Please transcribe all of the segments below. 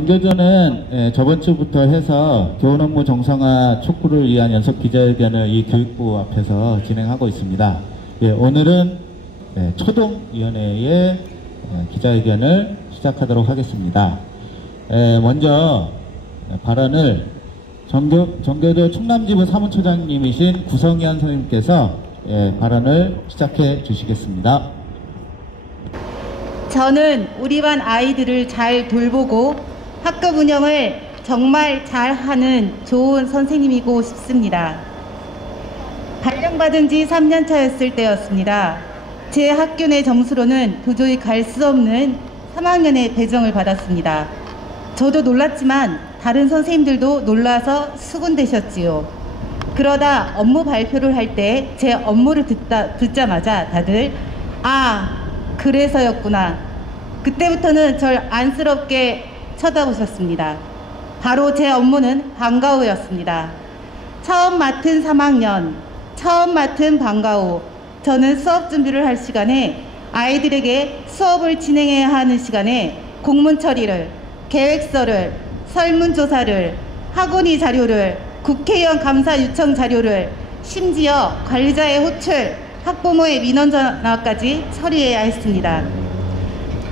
정교조는 저번 주부터 해서 교원 업무 정상화 촉구를 위한 연속 기자회견을 이 교육부 앞에서 진행하고 있습니다. 오늘은 초동위원회의 기자회견을 시작하도록 하겠습니다. 먼저 발언을 정교조 충남지부 사무처장님이신 구성현 선생님께서 발언을 시작해 주시겠습니다. 저는 우리 반 아이들을 잘 돌보고 학급 운영을 정말 잘하는 좋은 선생님이고 싶습니다. 발령받은 지 3년 차였을 때였습니다. 제 학교 내 점수로는 도저히 갈 수 없는 3학년에 배정을 받았습니다. 저도 놀랐지만 다른 선생님들도 놀라서 수군대셨지요. 그러다 업무 발표를 할 때 제 업무를 듣자마자 다들 그래서였구나. 그때부터는 절 안쓰럽게 쳐다보셨습니다. 바로 제 업무는 방과후였습니다. 처음 맡은 3학년, 처음 맡은 방과후. 저는 수업 준비를 할 시간에 아이들에게 수업을 진행해야 하는 시간에 공문 처리를, 계획서를, 설문조사를, 학원이 자료를, 국회의원 감사 요청 자료를, 심지어 관리자의 호출, 학부모의 민원 전화까지 처리해야 했습니다.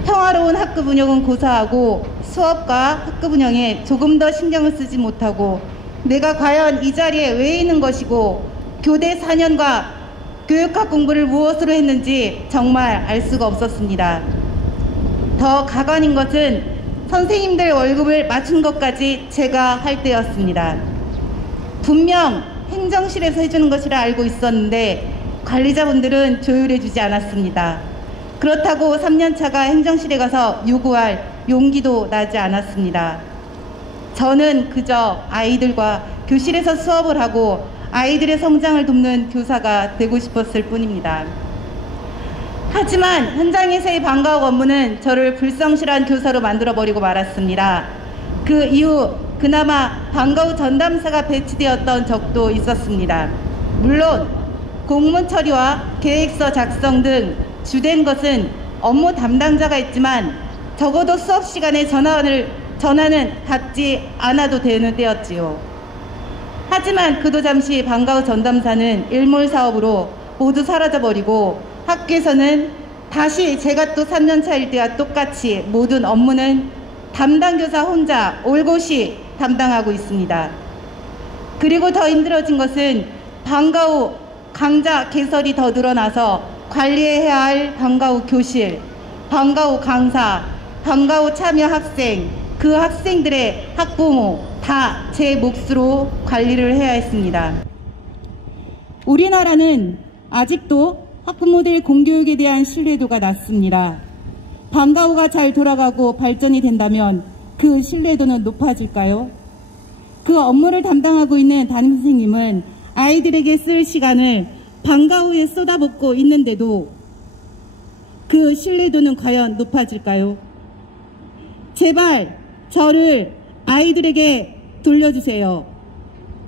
평화로운 학급 운영은 고사하고 수업과 학급 운영에 조금 더 신경을 쓰지 못하고 내가 과연 이 자리에 왜 있는 것이고 교대 4년과 교육학 공부를 무엇으로 했는지 정말 알 수가 없었습니다. 더 가관인 것은 선생님들 월급을 맞춘 것까지 제가 할 때였습니다. 분명 행정실에서 해주는 것이라 알고 있었는데 관리자분들은 조율해주지 않았습니다. 그렇다고 3년차가 행정실에 가서 요구할 용기도 나지 않았습니다. 저는 그저 아이들과 교실에서 수업을 하고 아이들의 성장을 돕는 교사가 되고 싶었을 뿐입니다. 하지만 현장에서의 방과후 업무는 저를 불성실한 교사로 만들어버리고 말았습니다. 그 이후 그나마 방과후 전담사가 배치되었던 적도 있었습니다. 물론 공문 처리와 계획서 작성 등 주된 것은 업무 담당자가 있지만 적어도 수업 시간에 전화는 받지 않아도 되는 때였지요. 하지만 그도 잠시 방과후 전담사는 일몰 사업으로 모두 사라져버리고 학교에서는 다시 제가 또 3년차일 때와 똑같이 모든 업무는 담당 교사 혼자 올곧이 담당하고 있습니다. 그리고 더 힘들어진 것은 방과후 강좌 개설이 더 늘어나서 관리해야 할 방과후 교실, 방과후 강사, 방과후 참여 학생, 그 학생들의 학부모 다 제 몫으로 관리를 해야 했습니다. 우리나라는 아직도 학부모들 공교육에 대한 신뢰도가 낮습니다. 방과후가 잘 돌아가고 발전이 된다면 그 신뢰도는 높아질까요? 그 업무를 담당하고 있는 담임 선생님은 아이들에게 쓸 시간을 방과후에 쏟아붓고 있는데도 그 신뢰도는 과연 높아질까요? 제발 저를 아이들에게 돌려주세요.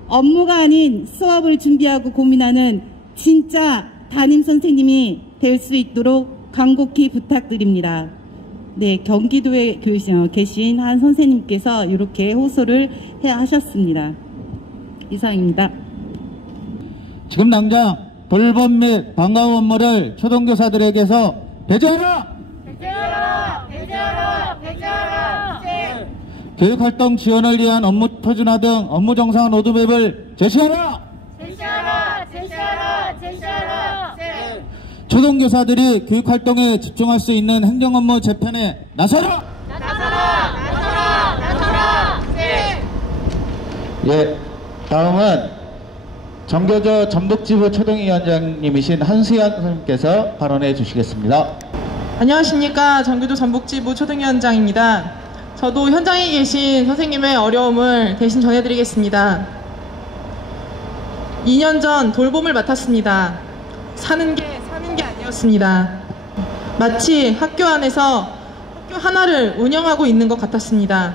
업무가 아닌 수업을 준비하고 고민하는 진짜 담임 선생님이 될 수 있도록 간곡히 부탁드립니다. 네, 경기도에 계신 한 선생님께서 이렇게 호소를 하셨습니다. 이상입니다. 지금 당장 돌봄 및 방과후 업무를 초등교사들에게서 배제하라! 배제하라! 배제하라! 배제하라! 네. 교육활동 지원을 위한 업무 표준화 등 업무 정상화 로드맵을 제시하라! 제시하라! 제시하라! 제시하라! 네. 초등교사들이 교육활동에 집중할 수 있는 행정업무 재편에 나서라! 나서라! 나서라! 나서라! 네. 예, 다음은 정교조 전북지부 초등위원장님이신 한수연 선생님께서 발언해 주시겠습니다. 안녕하십니까. 정교조 전북지부 초등위원장입니다. 저도 현장에 계신 선생님의 어려움을 대신 전해드리겠습니다. 2년 전 돌봄을 맡았습니다. 사는 게 아니었습니다. 마치 학교 안에서 학교 하나를 운영하고 있는 것 같았습니다.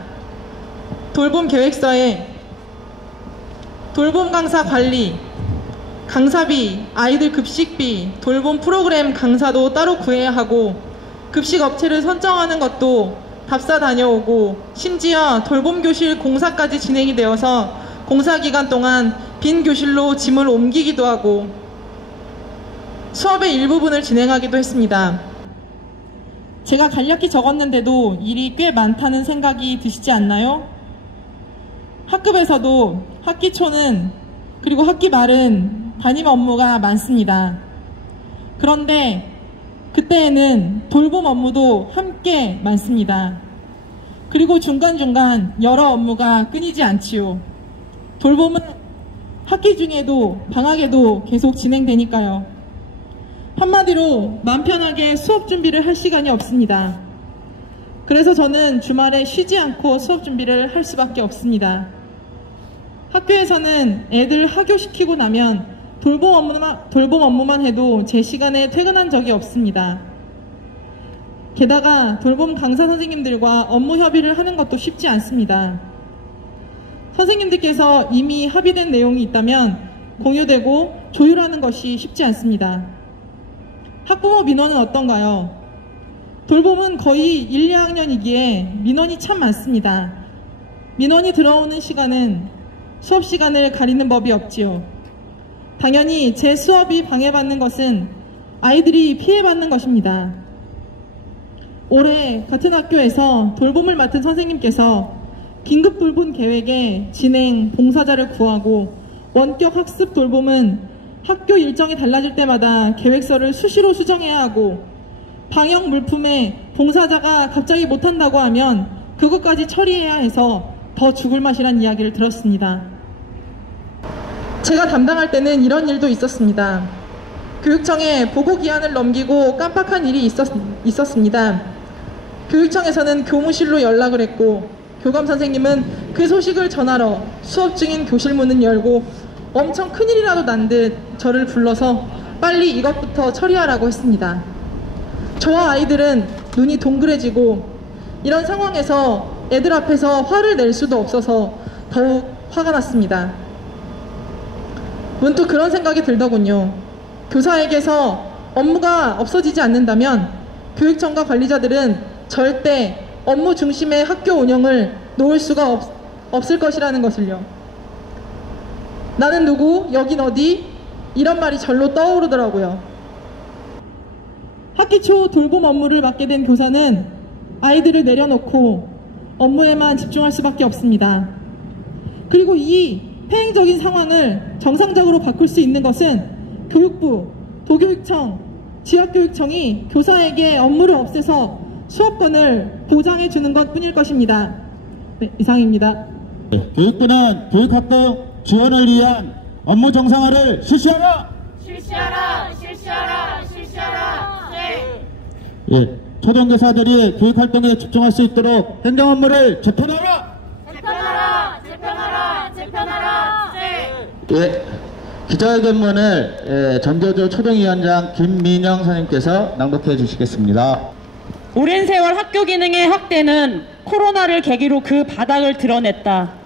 돌봄 계획서에 돌봄 강사 관리, 강사비, 아이들 급식비, 돌봄 프로그램 강사도 따로 구해야 하고 급식 업체를 선정하는 것도 답사 다녀오고 심지어 돌봄교실 공사까지 진행이 되어서 공사 기간 동안 빈 교실로 짐을 옮기기도 하고 수업의 일부분을 진행하기도 했습니다. 제가 간략히 적었는데도 일이 꽤 많다는 생각이 드시지 않나요? 학급에서도 학기 초는 그리고 학기 말은 담임 업무가 많습니다. 그런데 그때에는 돌봄 업무도 함께 많습니다. 그리고 중간중간 여러 업무가 끊이지 않지요. 돌봄은 학기 중에도 방학에도 계속 진행되니까요. 한마디로 마음 편하게 수업 준비를 할 시간이 없습니다. 그래서 저는 주말에 쉬지 않고 수업 준비를 할 수밖에 없습니다. 학교에서는 애들 하교시키고 나면 돌봄 업무만 해도 제 시간에 퇴근한 적이 없습니다. 게다가 돌봄 강사 선생님들과 업무 협의를 하는 것도 쉽지 않습니다. 선생님들께서 이미 합의된 내용이 있다면 공유되고 조율하는 것이 쉽지 않습니다. 학부모 민원은 어떤가요? 돌봄은 거의 1, 2학년이기에 민원이 참 많습니다. 민원이 들어오는 시간은 수업 시간을 가리는 법이 없지요. 당연히 제 수업이 방해받는 것은 아이들이 피해받는 것입니다. 올해 같은 학교에서 돌봄을 맡은 선생님께서 긴급 돌봄 계획의 진행, 봉사자를 구하고 원격 학습 돌봄은 학교 일정이 달라질 때마다 계획서를 수시로 수정해야 하고 방역 물품에 봉사자가 갑자기 못한다고 하면 그것까지 처리해야 해서 더 죽을 맛이란 이야기를 들었습니다. 제가 담당할 때는 이런 일도 있었습니다. 교육청에 보고 기한을 넘기고 깜빡한 일이 있었습니다. 교육청에서는 교무실로 연락을 했고 교감 선생님은 그 소식을 전하러 수업 중인 교실 문을 열고 엄청 큰일이라도 난 듯 저를 불러서 빨리 이것부터 처리하라고 했습니다. 저와 아이들은 눈이 동그래지고 이런 상황에서 애들 앞에서 화를 낼 수도 없어서 더욱 화가 났습니다. 문득 그런 생각이 들더군요. 교사에게서 업무가 없어지지 않는다면 교육청과 관리자들은 절대 업무 중심의 학교 운영을 놓을 수가 없을 것이라는 것을요. 나는 누구, 여긴 어디? 이런 말이 절로 떠오르더라고요. 학기 초 돌봄 업무를 맡게 된 교사는 아이들을 내려놓고 업무에만 집중할 수밖에 없습니다. 그리고 이 폐행적인 상황을 정상적으로 바꿀 수 있는 것은 교육부, 도교육청, 지역교육청이 교사에게 업무를 없애서 수업권을 보장해 주는 것 뿐일 것입니다. 네, 이상입니다. 교육부는 교육활동 지원을 위한 업무 정상화를 실시하라! 실시하라! 실시하라! 실시하라! 네. 예, 초등교사들이 교육활동에 집중할 수 있도록 행정 업무를 재편하라! 재편하라! 재편하라! 재편하라! 네. 예, 기자회견문을 전교조 초등위원장 김민영 선생님께서 낭독해 주시겠습니다. 오랜 세월 학교 기능의 확대는 코로나를 계기로 그 바닥을 드러냈다.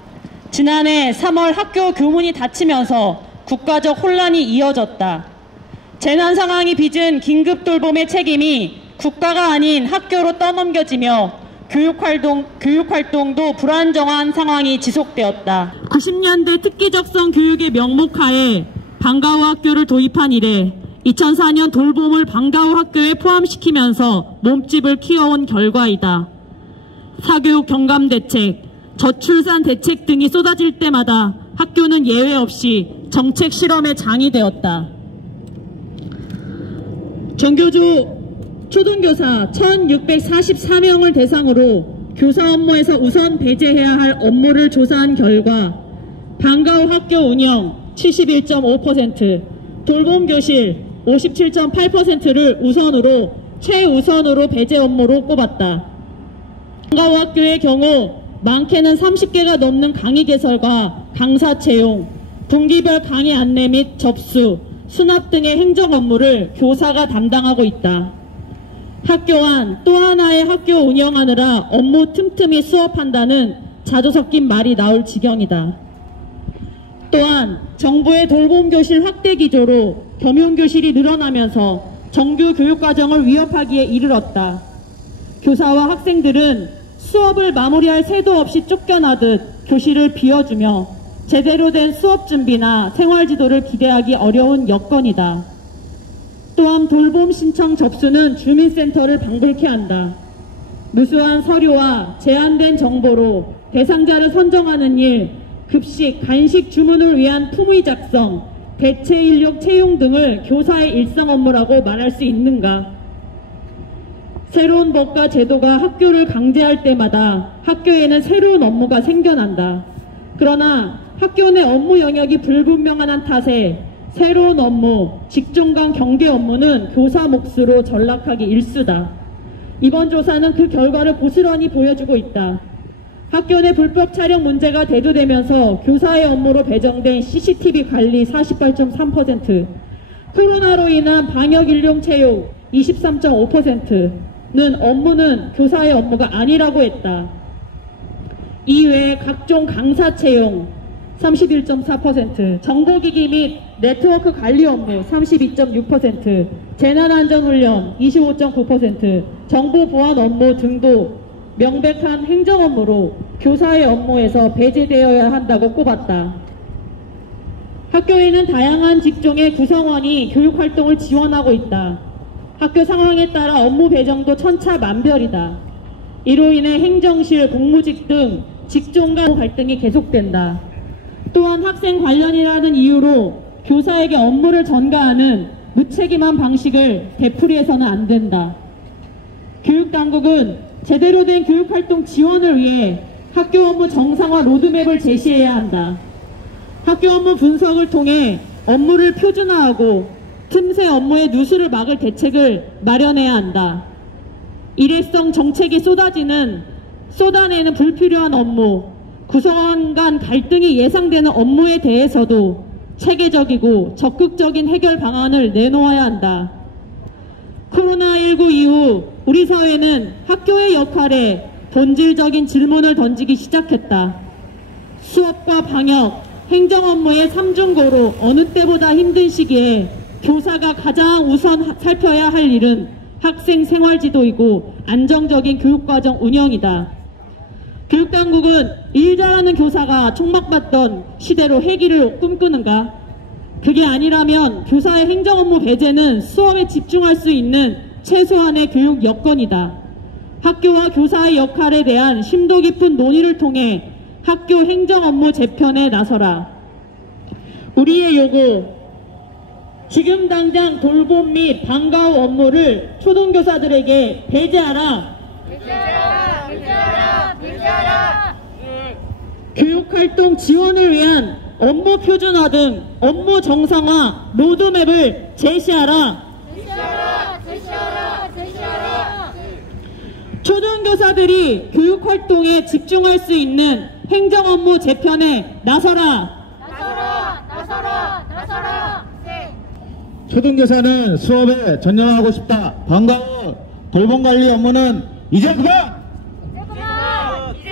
지난해 3월 학교 교문이 닫히면서 국가적 혼란이 이어졌다. 재난 상황이 빚은 긴급 돌봄의 책임이 국가가 아닌 학교로 떠넘겨지며 교육활동도 불안정한 상황이 지속되었다. 90년대 특기적성 교육의 명목하에 방과후 학교를 도입한 이래 2004년 돌봄을 방과후 학교에 포함시키면서 몸집을 키워온 결과이다. 사교육 경감 대책, 저출산 대책 등이 쏟아질 때마다 학교는 예외 없이 정책 실험의 장이 되었다. 전교조 초등교사 1644명을 대상으로 교사 업무에서 우선 배제해야 할 업무를 조사한 결과 방과후 학교 운영 71.5%, 돌봄교실 57.8%를 우선으로 최우선으로 배제 업무로 꼽았다. 방과후 학교의 경우 많게는 30개가 넘는 강의 개설과 강사 채용, 분기별 강의 안내 및 접수, 수납 등의 행정 업무를 교사가 담당하고 있다. 학교 안 또 하나의 학교 운영하느라 업무 틈틈이 수업한다는 자주 섞인 말이 나올 지경이다. 또한 정부의 돌봄교실 확대 기조로 겸용교실이 늘어나면서 정규 교육과정을 위협하기에 이르렀다. 교사와 학생들은 수업을 마무리할 새도 없이 쫓겨나듯 교실을 비워주며 제대로 된 수업 준비나 생활 지도를 기대하기 어려운 여건이다. 또한 돌봄 신청 접수는 주민센터를 방불케 한다. 무수한 서류와 제한된 정보로 대상자를 선정하는 일, 급식, 간식 주문을 위한 품의 작성, 대체 인력 채용 등을 교사의 일상 업무라고 말할 수 있는가? 새로운 법과 제도가 학교를 강제할 때마다 학교에는 새로운 업무가 생겨난다. 그러나 학교 내 업무 영역이 불분명한 탓에 새로운 업무, 직종 간 경계 업무는 교사 몫으로 전락하기 일쑤다. 이번 조사는 그 결과를 고스란히 보여주고 있다. 학교 내 불법 촬영 문제가 대두되면서 교사의 업무로 배정된 CCTV 관리 48.3%, 코로나로 인한 방역 인력 채용 23.5%는 업무는 교사의 업무가 아니라고 했다. 이외에 각종 강사 채용 31.4%, 정보기기 및 네트워크 관리 업무 32.6%, 재난안전훈련 25.9%, 정보보안 업무 등도 명백한 행정 업무로 교사의 업무에서 배제되어야 한다고 꼽았다. 학교에는 다양한 직종의 구성원이 교육활동을 지원하고 있다. 학교 상황에 따라 업무 배정도 천차만별이다. 이로 인해 행정실, 공무직 등 직종 간 갈등이 계속된다. 또한 학생 관련이라는 이유로 교사에게 업무를 전가하는 무책임한 방식을 되풀이해서는 안 된다. 교육당국은 제대로 된 교육활동 지원을 위해 학교 업무 정상화 로드맵을 제시해야 한다. 학교 업무 분석을 통해 업무를 표준화하고 틈새 업무의 누수를 막을 대책을 마련해야 한다. 일회성 정책이 쏟아내는 불필요한 업무, 구성원 간 갈등이 예상되는 업무에 대해서도 체계적이고 적극적인 해결 방안을 내놓아야 한다. 코로나19 이후 우리 사회는 학교의 역할에 본질적인 질문을 던지기 시작했다. 수업과 방역, 행정 업무의 삼중고로 어느 때보다 힘든 시기에 교사가 가장 우선 살펴야 할 일은 학생 생활지도이고 안정적인 교육과정 운영이다. 교육당국은 일 잘하는 교사가 촉망받던 시대로 회귀를 꿈꾸는가? 그게 아니라면 교사의 행정 업무 배제는 수업에 집중할 수 있는 최소한의 교육 여건이다. 학교와 교사의 역할에 대한 심도 깊은 논의를 통해 학교 행정 업무 재편에 나서라. 우리의 요구, 지금 당장 돌봄 및 방과 후 업무를 초등교사들에게 배제하라. 배제하라. 교육활동 지원을 위한 업무 표준화 등 업무 정상화 로드맵을 제시하라. 제시하라. 초등교사들이 교육활동에 집중할 수 있는 행정 업무 재편에 나서라. 나서라. 네. 초등교사는 수업에 전념하고 싶다. 방과 후 돌봄 관리 업무는 이제 그만! 이제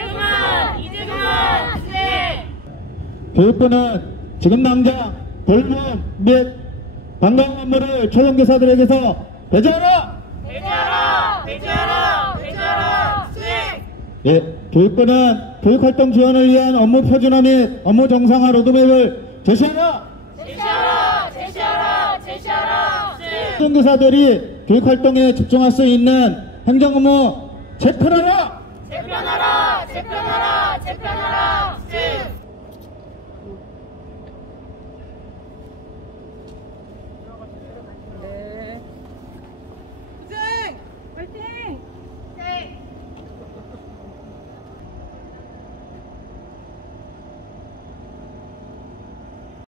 그만. 네. 교육부는 지금 당장 돌봄 및 방과 후 업무를 초등교사들에게서 배제하라! 배제하라. 네. 예, 교육부는 교육활동 지원을 위한 업무 표준화 및 업무 정상화 로드맵을 제시하라! 제시하라. 네. 초등교사들이 교육활동에 집중할 수 있는 행정 업무 재편하라! 재편하라.